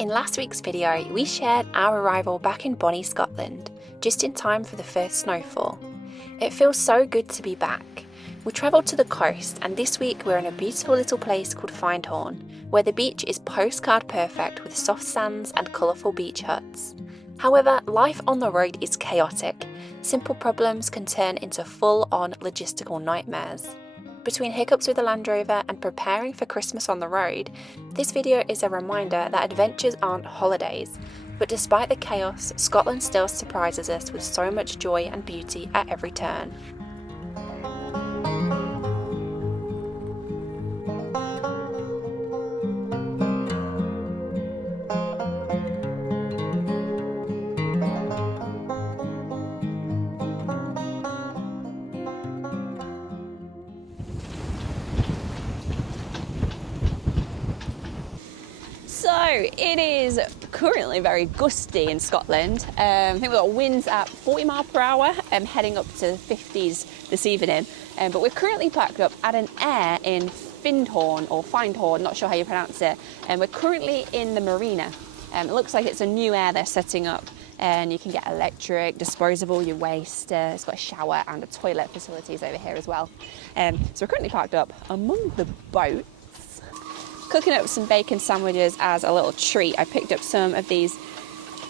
In last week's video, we shared our arrival back in Bonnie, Scotland, just in time for the first snowfall. It feels so good to be back. We travelled to the coast, and this week we're in a beautiful little place called Findhorn, where the beach is postcard perfect with soft sands and colourful beach huts. However, life on the road is chaotic. Simple problems can turn into full-on logistical nightmares. Between hiccups with the Land Rover and preparing for Christmas on the road, this video is a reminder that adventures aren't holidays. But despite the chaos, Scotland still surprises us with so much joy and beauty at every turn. So it is currently very gusty in Scotland. I think we've got winds at 40 miles per hour, heading up to 50s this evening. But we're currently parked up at an air in Findhorn, not sure how you pronounce it. We're currently in the marina. It looks like it's a new air they're setting up, and you can get electric, disposable your waste. It's got a shower and a toilet facilities over here as well. So we're currently parked up among the boats, cooking up some bacon sandwiches as a little treat. I picked up some of these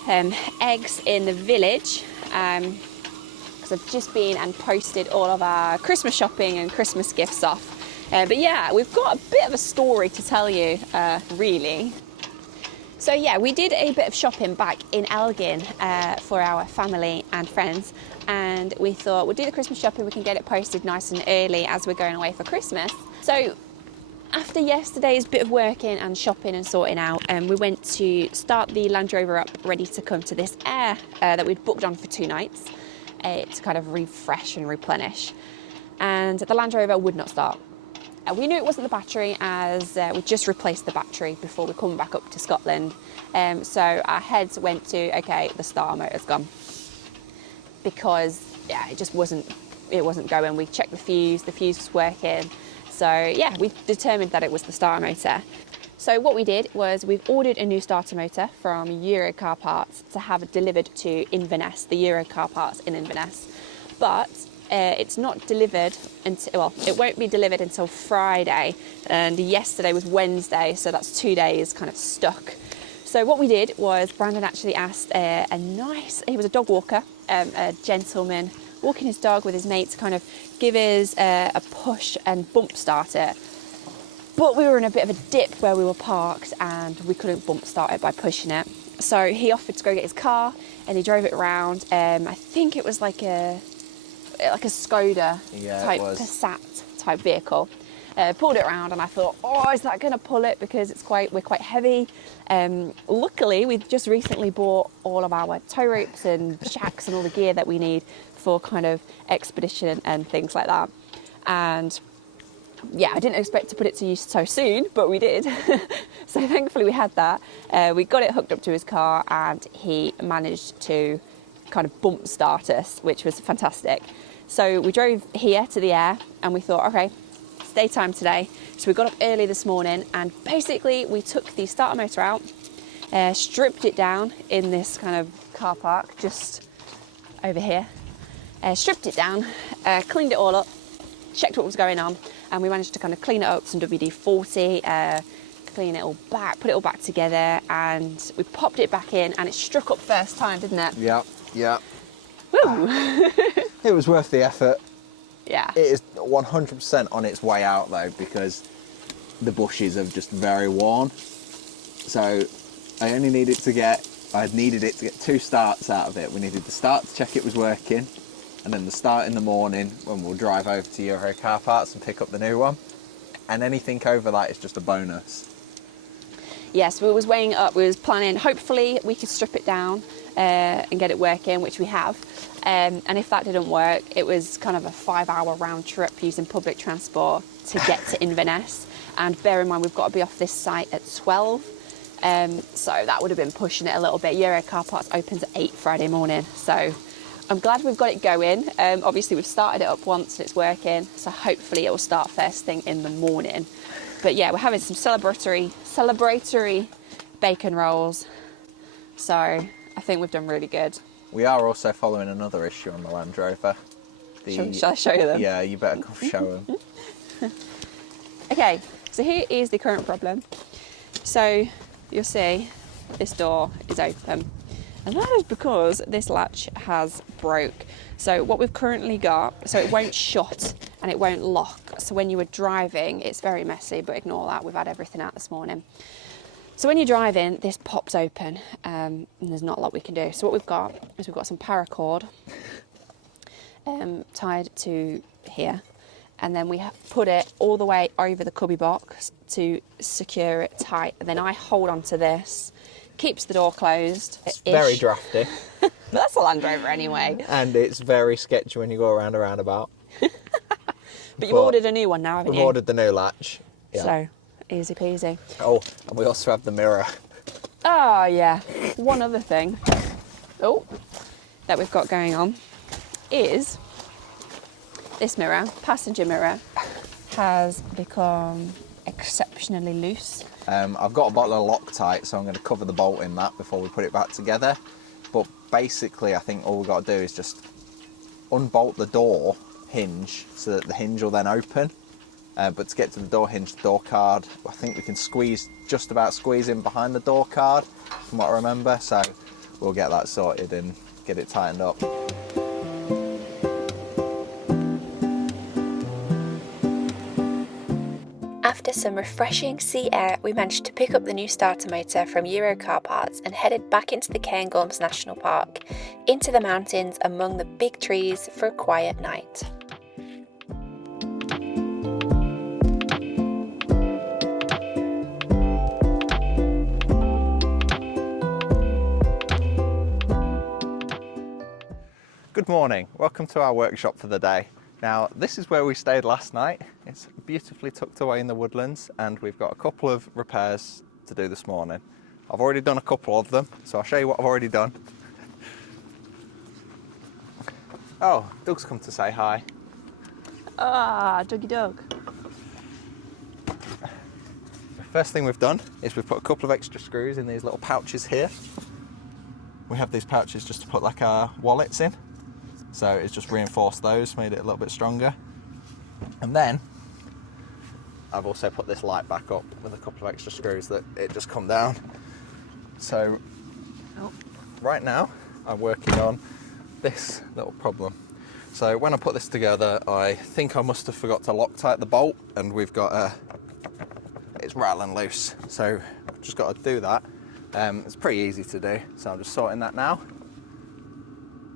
eggs in the village because I've just been and posted all of our Christmas shopping and Christmas gifts off. But yeah, we've got a bit of a story to tell you, really. So yeah, we did a bit of shopping back in Elgin for our family and friends, and we thought we'll do the Christmas shopping, we can get it posted nice and early as we're going away for Christmas. So after yesterday's bit of working and shopping and sorting out, we went to start the Land Rover up ready to come to this air that we'd booked on for 2 nights to kind of refresh and replenish. And the Land Rover would not start. We knew it wasn't the battery, as we just replaced the battery before we come back up to Scotland. So our heads went to, okay, the starter motor's gone. Because, yeah, it just wasn't going. We checked the fuse was working. So yeah, we determined that it was the starter motor. So what we did was we've ordered a new starter motor from Euro Car Parts to have it delivered to Inverness, the Euro Car Parts in Inverness. But it's not delivered until, well, it won't be delivered until Friday, and yesterday was Wednesday, so that's 2 days kind of stuck. So what we did was Brandon actually asked he was a dog walker, a gentleman walking his dog with his mate to kind of give us a push and bump start it. But we were in a bit of a dip where we were parked and we couldn't bump start it by pushing it. So he offered to go get his car and he drove it around. I think it was like a Skoda type Passat type vehicle. Pulled it around and I thought, oh, is that going to pull it? Because we're quite heavy. Luckily, we've just recently bought all of our tow ropes and shacks and all the gear that we need for kind of expedition and things like that. And yeah, I didn't expect to put it to use so soon, but we did. So thankfully we had that. We got it hooked up to his car and he managed to kind of bump start us, which was fantastic. So we drove here to the air and we thought, okay, it's daytime today. So we got up early this morning and basically we took the starter motor out, stripped it down in this kind of car park just over here. Stripped it down, cleaned it all up, checked what was going on, and we managed to kind of clean it up, some WD-40, clean it all back, put it all back together, and we popped it back in, and it struck up first time, didn't it? Yeah. Woo! It was worth the effort. Yeah. It is 100% on its way out though, because the bushes are just very worn. So I needed it to get 2 starts out of it. We needed the start to check it was working, and then the start in the morning when we'll drive over to Euro Car Parts and pick up the new one. And anything over that is just a bonus. Yes, we was weighing up, we was planning, hopefully we could strip it down and get it working, which we have. And if that didn't work, it was kind of a 5-hour round trip using public transport to get to Inverness. And bear in mind, we've got to be off this site at 12. So that would have been pushing it a little bit. Euro Car Parts opens at 8 Friday morning. So I'm glad we've got it going. Obviously we've started it up once and it's working. So hopefully it will start first thing in the morning. But yeah, we're having some celebratory bacon rolls. So I think we've done really good. We are also following another issue on the Land Rover. Shall I show you them? Yeah, you better come show them. Okay, so here is the current problem. So you'll see this door is open, and that is because this latch has broke. So what we've currently got, so it won't shut and it won't lock. So when you were driving, it's very messy, but ignore that, we've had everything out this morning. So when you're driving, this pops open, and there's not a lot we can do. So what we've got is we've got some paracord tied to here, and then we put it all the way over the cubby box to secure it tight. And then I hold onto this, keeps the door closed. It's very drafty. But that's a Land Rover anyway. And it's very sketchy when you go around a roundabout. But you've ordered a new one now, haven't you? We've ordered the new latch. Yeah. So, easy peasy. Oh, and we also have the mirror. Oh, yeah. One other thing that we've got going on is this mirror, passenger mirror, has become exceptionally loose. I've got a bottle of Loctite, so I'm going to cover the bolt in that before we put it back together. But basically, I think all we've got to do is just unbolt the door hinge so that the hinge will then open. But to get to the door hinge, the door card, I think we can just about squeeze in behind the door card, from what I remember. So we'll get that sorted and get it tightened up. After some refreshing sea air, we managed to pick up the new starter motor from Euro Car Parts and headed back into the Cairngorms National Park, into the mountains among the big trees for a quiet night. Good morning, welcome to our workshop for the day. Now, this is where we stayed last night. It's beautifully tucked away in the woodlands, and we've got a couple of repairs to do this morning. I've already done a couple of them, so I'll show you what I've already done. Oh, Doug's come to say hi. Ah, Dougie Doug. The first thing we've done is we've put a couple of extra screws in these little pouches here. We have these pouches just to put like our wallets in. So it's just reinforced those, made it a little bit stronger. And then I've also put this light back up with a couple of extra screws that it just come down. So right now I'm working on this little problem. So when I put this together, I think I must have forgot to Loctite the bolt, and we've got it's rattling loose. So I've just got to do that. It's pretty easy to do, so I'm just sorting that now.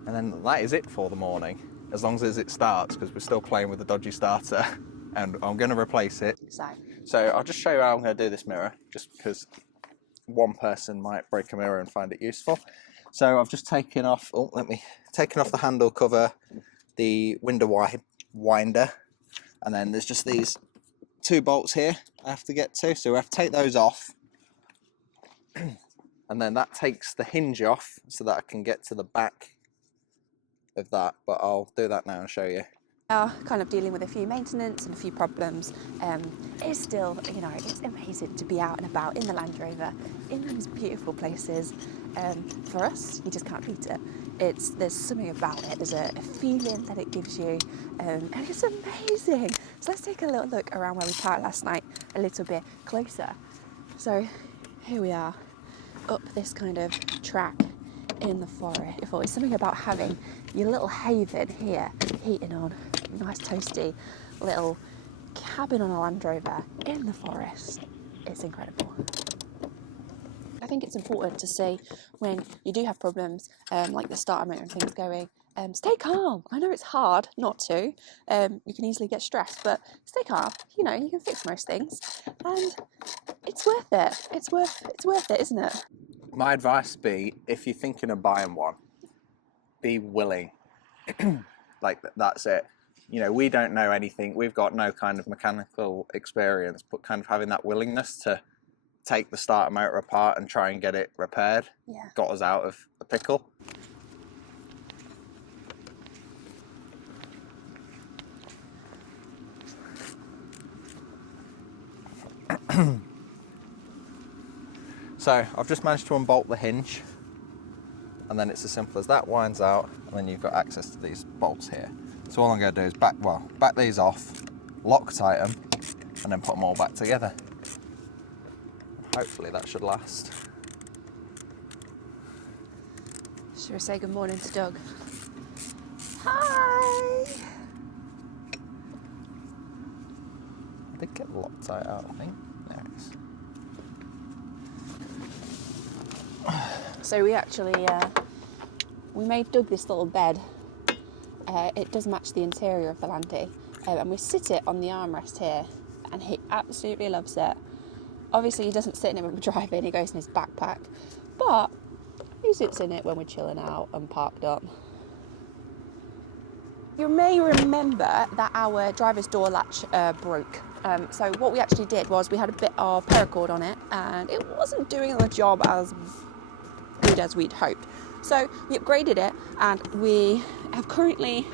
And then that is it for the morning, as long as it starts, because we're still playing with the dodgy starter, and I'm going to replace it. So I'll just show you how I'm going to do this mirror, just because one person might break a mirror and find it useful. So I've just taken off, taken off the handle cover, the window winder, and then there's just these two bolts here I have to get to, so we have to take those off. And then that takes the hinge off so that I can get to the back of that, but I'll do that now and show you. Kind of dealing with a few maintenance and a few problems. It's still, you know, it's amazing to be out and about in the Land Rover, in these beautiful places. For us, you just can't beat it. There's something about it. There's a feeling that it gives you, and it's amazing. So let's take a little look around where we parked last night a little bit closer. So here we are, up this kind of track in the forest. It's something about having your little haven here, heating on, nice toasty little cabin on a Land Rover in the forest. It's incredible. I think it's important to see when you do have problems, like the starter motor and things going, stay calm. I know it's hard not to. You can easily get stressed, but stay calm. You know, you can fix most things, and it's worth it. It's worth it, isn't it? My advice be, if you're thinking of buying one, be willing. Like, that's it. You know, we don't know anything. We've got no kind of mechanical experience, but kind of having that willingness to take the starter motor apart and try and get it repaired got us out of the pickle. So I've just managed to unbolt the hinge, and then it's as simple as that, winds out, and then you've got access to these bolts here. So all I'm going to do is back these off, Loctite them, and then put them all back together. Hopefully that should last. Should we say good morning to Doug? Hi! I did get the Loctite out, I think. There it is. So we actually, we made Doug this little bed. It does match the interior of the Landy. And we sit it on the armrest here, and he absolutely loves it. Obviously he doesn't sit in it when we're driving, he goes in his backpack. But he sits in it when we're chilling out and parked up. You may remember that our driver's door latch broke. So what we actually did was we had a bit of paracord on it, and it wasn't doing the job as good as we'd hoped. So we upgraded it, and we have currently,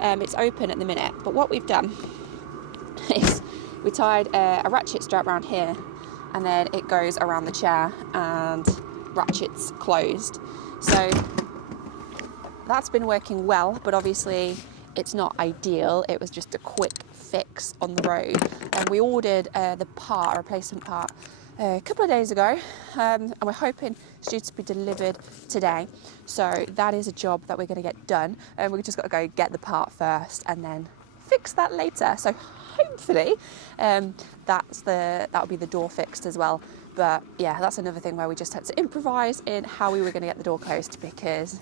it's open at the minute, but what we've done is we tied a ratchet strap around here, and then it goes around the chair and ratchets closed. So that's been working well, but obviously it's not ideal. It was just a quick fix on the road, and we ordered the replacement part a couple of days ago, and we're hoping it's due to be delivered today. So that is a job that we're going to get done, and we've just got to go get the part first and then fix that later. So hopefully that'll be the door fixed as well. But yeah, that's another thing where we just had to improvise in how we were going to get the door closed, because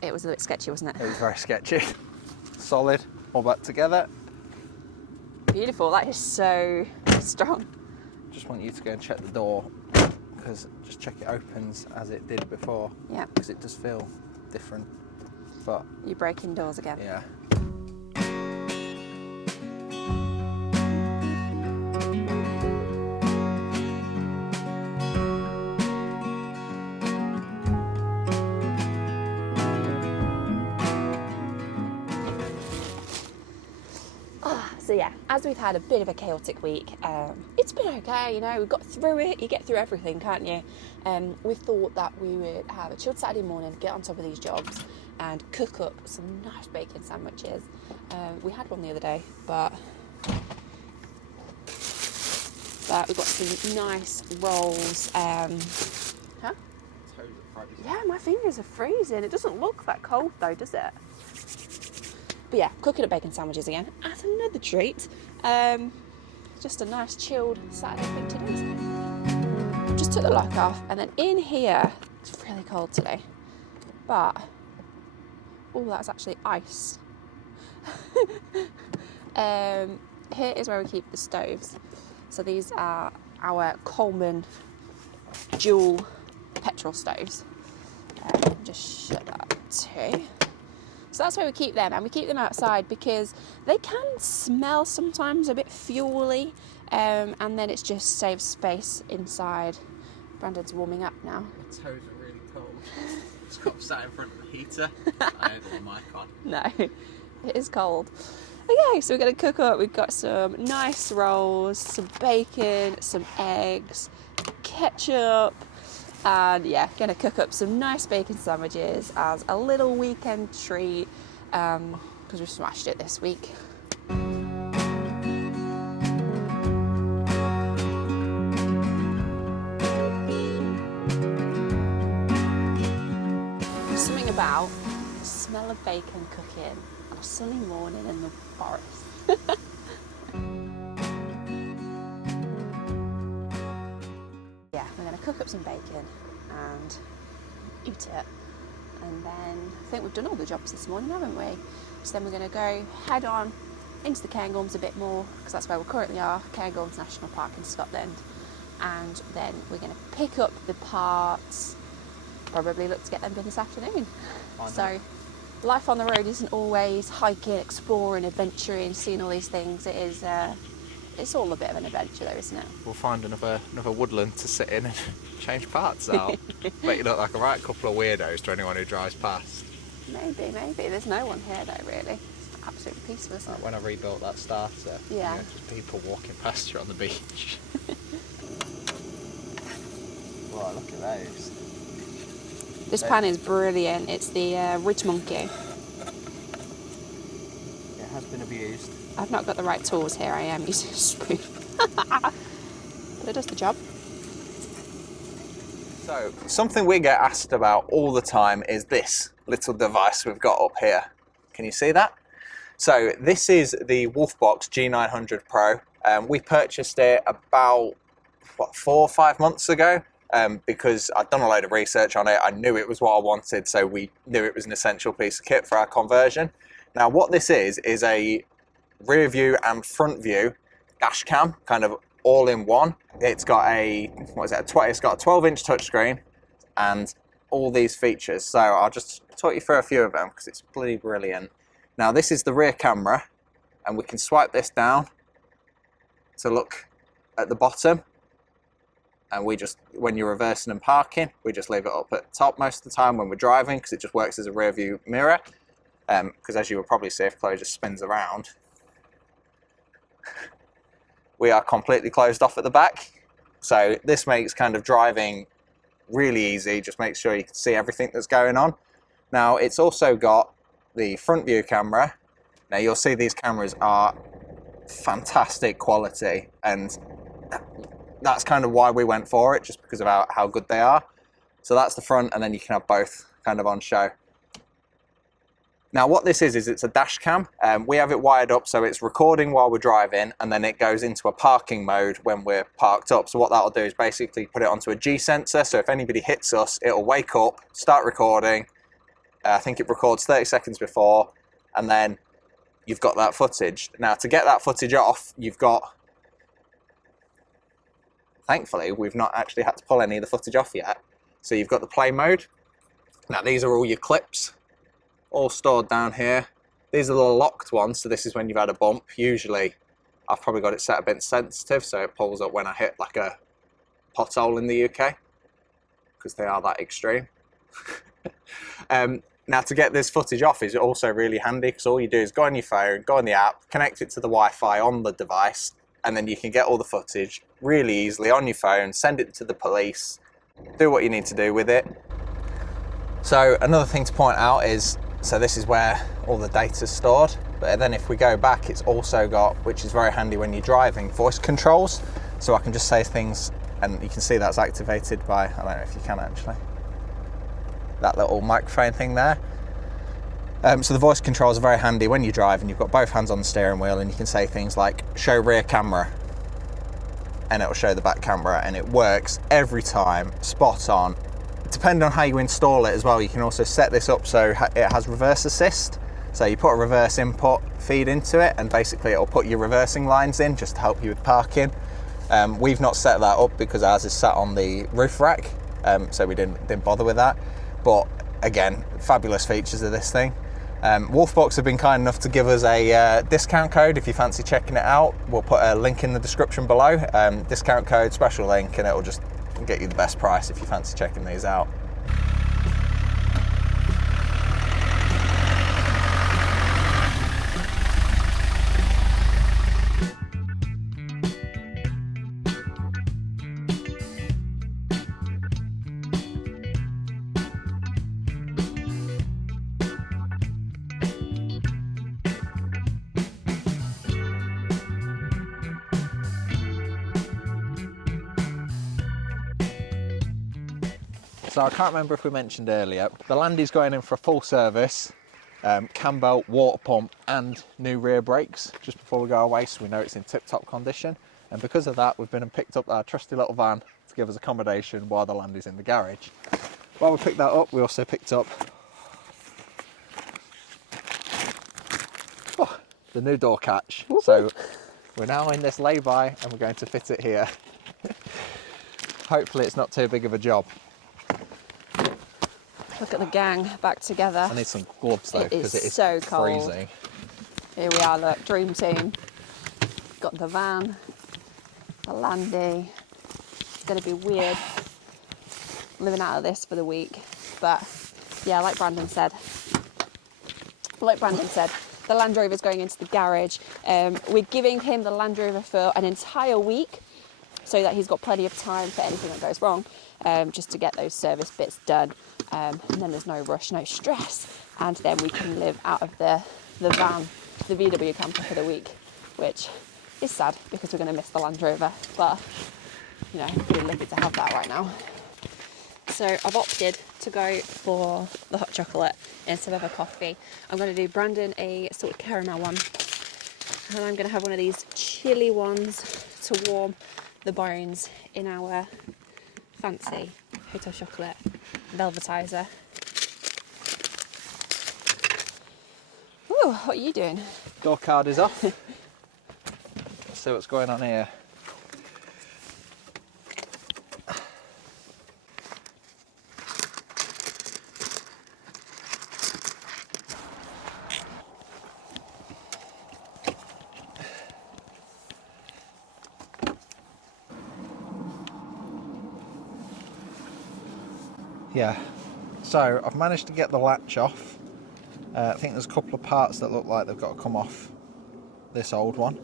it was a bit sketchy, wasn't it? It was very sketchy. Solid, all back together. Beautiful, that is so strong. Just want you to go and check the door, because just check it opens as it did before. Yeah. Because it does feel different. But you're breaking doors again. yeah. So yeah, as we've had a bit of a chaotic week, it's been okay, you know, we've got through it. You get through everything, can't you? We thought that we would have a chilled Saturday morning, get on top of these jobs and cook up some nice bacon sandwiches. We had one the other day, but we've got some nice rolls. Huh? Yeah, my fingers are freezing. It doesn't look that cold though, does it? But yeah, cooking up bacon sandwiches again. That's another treat. Just a nice chilled Saturday thing to do, isn't it? Just took the lock off, and then in here, it's really cold today. But, oh, that's actually ice. Here is where we keep the stoves. So these are our Coleman dual petrol stoves. Just shut that too. So that's where we keep them, and we keep them outside because they can smell sometimes a bit fuely, and then it just saves space inside. Brandon's warming up now. My toes are really cold. Just got sat in front of the heater. I had the mic on. No, it is cold. Okay, so we're going to cook up. We've got some nice rolls, some bacon, some eggs, ketchup, and yeah, going to cook up some nice bacon sandwiches as a little weekend treat, because we've smashed it this week. Something about the smell of bacon cooking on a sunny morning in the forest. Yeah, we're going to cook up some bacon and eat it, and then I think we've done all the jobs this morning, haven't we? So then we're going to go head on into the Cairngorms a bit more, because that's where we currently are, Cairngorms National Park in Scotland, and then we're going to pick up the parts, probably look to get them done this afternoon. So life on the road isn't always hiking, exploring, adventuring, seeing all these things. It is it's all a bit of an adventure though, isn't it? We'll find another woodland to sit in and change parts out. But you look like a right couple of weirdos to anyone who drives past. Maybe. There's no one here though, really. It's absolutely peaceful, isn't it? When I rebuilt that starter, yeah. Just people walking past you on the beach. Oh, look at those. This pan is brilliant. It's the Ridge Monkey. It has been abused. I've not got the right tools here. I am using a spoon. But it does the job. So, something we get asked about all the time is this little device we've got up here. Can you see that? So, this is the Wolfbox G900 Pro. We purchased it about, 4 or 5 months ago because I'd done a load of research on it. I knew it was what I wanted, so we knew it was an essential piece of kit for our conversion. Now, what this is a rear view and front view dash cam, kind of all in one. It's got it's got a 12-inch touchscreen and all these features. So I'll just talk you through a few of them because it's bloody brilliant. Now, this is the rear camera, and we can swipe this down to look at the bottom. And when you're reversing and parking, we just leave it up at the top most of the time when we're driving because it just works as a rear view mirror. Because as you will probably see, if Chloe just spins around, we are completely closed off at the back. So this makes kind of driving really easy, just make sure you can see everything that's going on. Now, it's also got the front view camera. Now, you'll see these cameras are fantastic quality, and that's kind of why we went for it, just because of how good they are. So that's the front, and then you can have both kind of on show. Now, what this is it's a dash cam. We have it wired up so it's recording while we're driving, and then it goes into a parking mode when we're parked up. So what that'll do is basically put it onto a G sensor, so if anybody hits us, it'll wake up, start recording. I think it records 30 seconds before, and then you've got that footage. Now, to get that footage off, thankfully, we've not actually had to pull any of the footage off yet. So you've got the play mode. Now, these are all your clips, all stored down here. These are the locked ones, so this is when you've had a bump. Usually, I've probably got it set a bit sensitive, so it pulls up when I hit like a pothole in the UK, because they are that extreme. Now, to get this footage off is also really handy, because all you do is go on your phone, go on the app, connect it to the Wi-Fi on the device, and then you can get all the footage really easily on your phone, send it to the police, do what you need to do with it. So another thing to point out is, so this is where all the data is stored, but then if we go back, it's also got, which is very handy when you're driving, voice controls. So I can just say things, and you can see that's activated by, I don't know if you can actually, that little microphone thing there. So the voice controls are very handy when you drive and you've got both hands on the steering wheel, and you can say things like show rear camera, and it'll show the back camera, and it works every time, spot on. Depending on how you install it as well, you can also set this up so it has reverse assist. So you put a reverse input feed into it, and basically it'll put your reversing lines in just to help you with parking. We've not set that up because ours is sat on the roof rack, so we didn't bother with that. But again, fabulous features of this thing. Wolfbox have been kind enough to give us a discount code if you fancy checking it out. We'll put a link in the description below. Discount code, special link, and it'll just get you the best price if you fancy checking these out. So I can't remember if we mentioned earlier, the Landy's going in for a full service, cam belt, water pump and new rear brakes just before we go away, so we know it's in tip-top condition. And because of that, we've been and picked up our trusty little van to give us accommodation while the Landy's in the garage. While we picked that up, we also picked up the new door catch. So we're now in this lay-by and we're going to fit it here. Hopefully it's not too big of a job. Look at the gang back together. I need some gloves though, because it is so cold. freezing. Here we are, look, dream team. Got the van, the Landy. It's gonna be weird living out of this for the week. But yeah, like Brandon said, the Land Rover's going into the garage. We're giving him the Land Rover for an entire week. so that he's got plenty of time for anything that goes wrong, just to get those service bits done. And then there's no rush, no stress, and then we can live out of the van, the VW camper for the week, which is sad because we're going to miss the Land Rover, but you know, really lucky to have that right now. So I've opted to go for the hot chocolate instead of a coffee. I'm going to do Brandon a salted caramel one, and I'm going to have one of these chilly ones to warm the bones in our fancy hotel chocolate velvetizer. Ooh, what are you doing? Door card is off. Let's see what's going on here. Yeah, so I've managed to get the latch off. I think there's a couple of parts that look like they've got to come off this old one.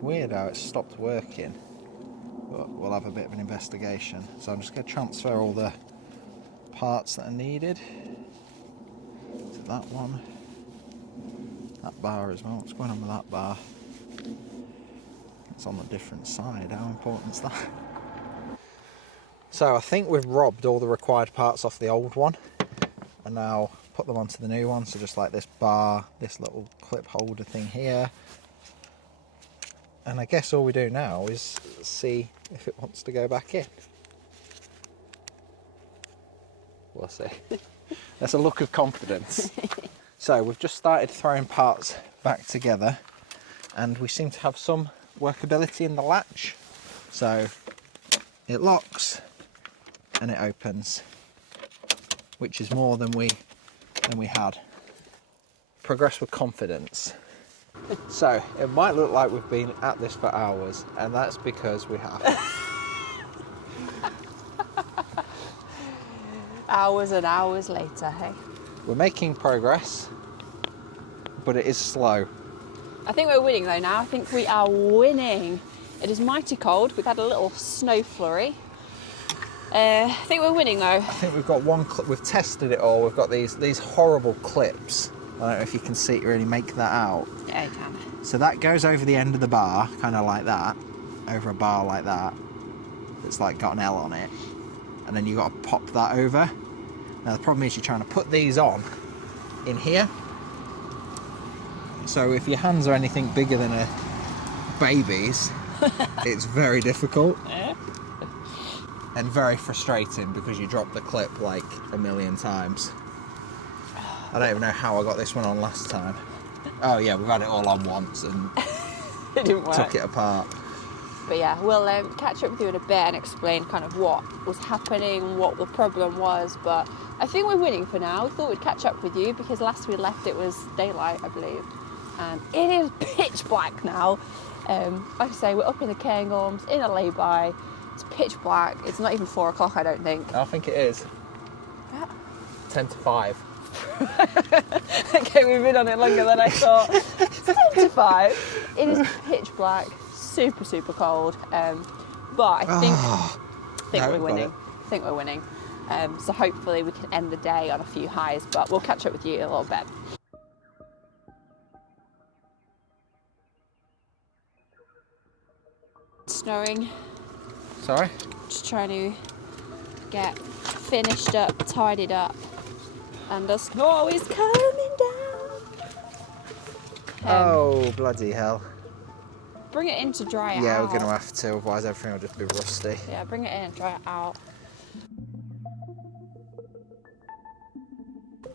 Weird how it's stopped working, but we'll have a bit of an investigation. So I'm just going to transfer all the parts that are needed. So that one, that bar as well. What's going on with that bar? It's on a different side. How important is that? So I think we've robbed all the required parts off the old one and now put them onto the new one. So just like this bar, this little clip holder thing here. And I guess all we do now is see if it wants to go back in. We'll see. That's a look of confidence. So we've just started throwing parts back together and we seem to have some workability in the latch. So it locks and it opens, which is more than we had. Progress with confidence. So it might look like we've been at this for hours, and that's because we have. Hours and hours later, hey? We're making progress, but it is slow. I think we're winning though now. I think we are winning. It is mighty cold. We've had a little snow flurry. I think we're winning though. I think we've got one clip. We've tested it all. We've got these horrible clips. I don't know if you can see it, really make that out. Yeah, you can. So that goes over the end of the bar, kind of like that, over a bar like that. It's like got an L on it, and then you got to pop that over. Now the problem is you're trying to put these on in here. So if your hands are anything bigger than a baby's, it's very difficult. Yeah. And very frustrating because you drop the clip like a million times. I don't even know how I got this one on last time. Oh yeah, we've had it all on once and It didn't work. took it apart. But yeah, we'll catch up with you in a bit and explain kind of what was happening, what the problem was. But I think we're winning for now. We thought we'd catch up with you because last we left it was daylight, I believe. And it is pitch black now. Like I say, we're up in the Cairngorms, in a lay-by. It's pitch black. It's not even 4 o'clock, I don't think. I think it is. Yeah. 10 to 5. Okay, we've been on it longer than I thought. It's 10 to 5. It is pitch black, super, super cold. But I think we're winning. I think we're winning. So hopefully we can end the day on a few highs, but we'll catch up with you in a little bit. Snowing. Sorry? Just trying to get finished up, tidied up, and the snow is coming down. Oh, bloody hell. Bring it in to dry it out. Yeah, we're going to have to, otherwise everything will just be rusty. Yeah, bring it in and dry it out.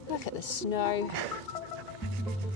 Look at the snow.